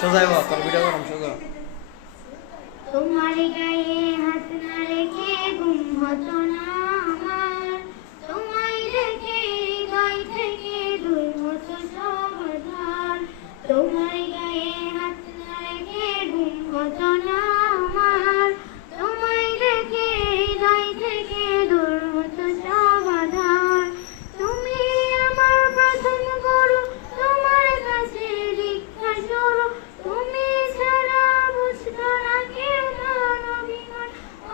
সোজা হও, তোর ভিডিও করম সোজা। তোমার গায়ে হাত না রেখে ঘুম হতো না আমার, তোমায় দেখে হৃদয় থেকে দূর হতো সব আঁধার। তোমার গায়ে হাত না রেখে ঘুম হতো না আমার, তোমায় দেখে হৃদয় থেকে দূর হতো সব আঁধার। তুমি আমার প্রথম গুরু, তোমার কাছে দীক্ষা শুরু, তুমি ছাড়া বুঝতো না কেউ মান অভিমান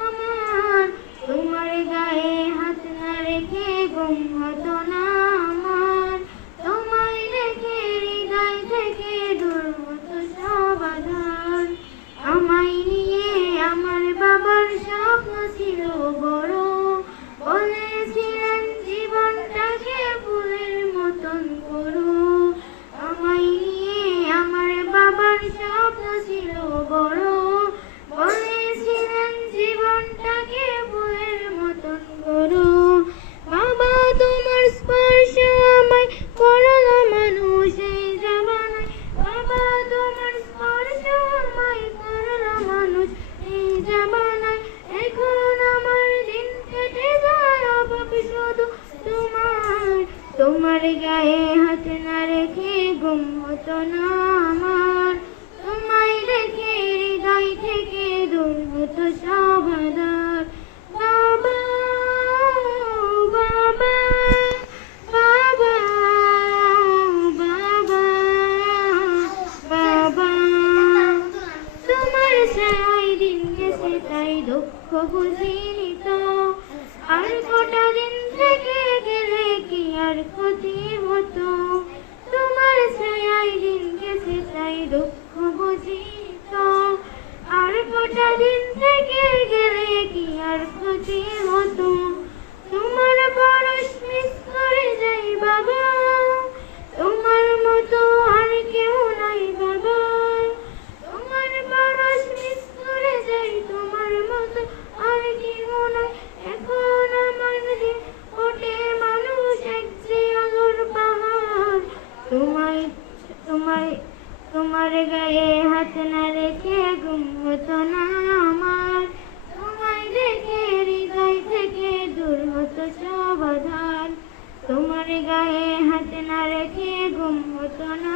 আমার। তোমার গায়ে হাত না রেখে ঘুম হতো না আমার, তোমায় দেখে হৃদয় থেকে দূর হতো সব আঁধার। আমায় নিয়ে আমার বাবার স্বপ্ন ছিল বড়, বলেছিলেন জীবনটাকে ফুলের মতন করো। আমায় নিয়ে আমার বাবার স্বপ্ন ছিল বড়, বলেছিলেন জীবনটাকে ফুলের মতন করো। বাবা তোমার স্পর্শ আমায় করলো মানুষ এই জামানায়, বাবা তোমার স্পর্শ আমায় করলো মানুষ এই জামানায়। এখন আমার দিন কেটে যায় অভাব শুধু তোমার, তোমার গায়ে হাত না রেখে ঘুম হতো না আমার, তোমায় দেখে হৃদয় থেকে দূর হতো সব আঁধার। বাবা বাবা বাবা বাবা বাবা, তোমার ছায়ায় দিন গেছে তাই দুঃখ বুঝিনি তো, আর কটা দিন থেকে গেলে কি আর ক্ষতি হতো। তোমার ছায়ায় দিন গেছে তাই দুঃখ বুঝিনি তো, আর কটা দিন থেকে গেলে কি আর ক্ষতি হতো। তোমার পরশ মিস করে যাই বাবা, তোমার মতো আর কেউ নাই বাবা। তোমার পরশ মিস করে যাই, তোমার মতো আর কেউ নাই। এখন আমার দিন ওঠে মানুষ এক যে আলোর পাহাড়। তোমায় তোমায় তোমার গায়ে হাত না রেখে ঘুম হতো না আমার, তোমায় দেখে হৃদয় থেকে দূর হতো সব আঁধার। তোমার গায়ে হাত না রেখে ঘুম হতো না